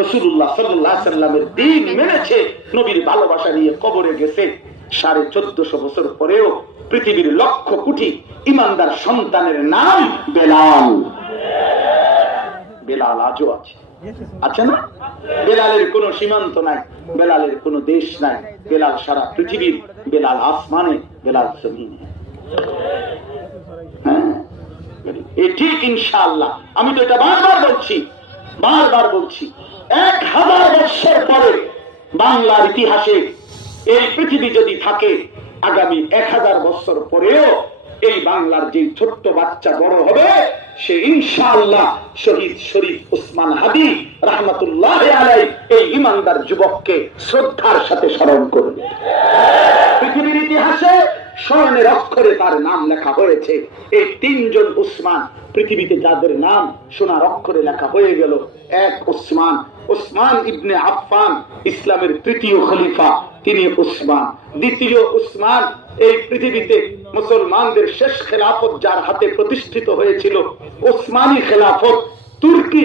রাসূলুল্লাহ সাল্লাল্লাহু আলাইহি সাল্লামের দ্বীন মেনেছে, নবীর ভালোবাসা নিয়ে কবরে গেছে। 1450 বছর পরেও পৃথিবীর লক্ষ কোটি ইমানদার সন্তানের নাম বেলাল। বেলাল আজও আছে, আছে না? বেলালের কোন সীমান্ত নাই, বেলালের কোন দেশ নাই, বেলাল সারা পৃথিবীর, বেলাল আসমানে, বেলাল জমিনে। হ্যাঁ, ঠিক ইনশাআল্লাহ। আমি তো এটা বারবার বলছি, 1000 বছর পরে বাংলার ইতিহাসে এই পৃথিবী যদি থাকে, আগামী 1000 বছর পরেও এই বাংলার যে ছোট্ট বাচ্চা বড় হবে, সে ইনশাআল্লাহ শহীদ শরীফ ওসমান হাদি রাহমাতুল্লাহ আলাইহি এই ইমানদার যুবককে শ্রদ্ধার সাথে স্মরণ করবে। পৃথিবীর ইতিহাসে স্বর্ণের অক্ষরে তার নাম লেখা হয়েছে। এই 3 জন ওসমান পৃথিবীতে যাদের নাম সোনার অক্ষরে লেখা হয়ে গেল। এক ওসমান, ওসমান ইবনে আফফান, ইসলামের 3য় খলিফা, তিনি ওসমান। দ্বিতীয় ওসমান, এই পৃথিবীতে মুসলমানদের শেষ খেলাফত যার হাতে প্রতিষ্ঠিত হয়েছিল, ওসমানী খেলাফত, তুর্কি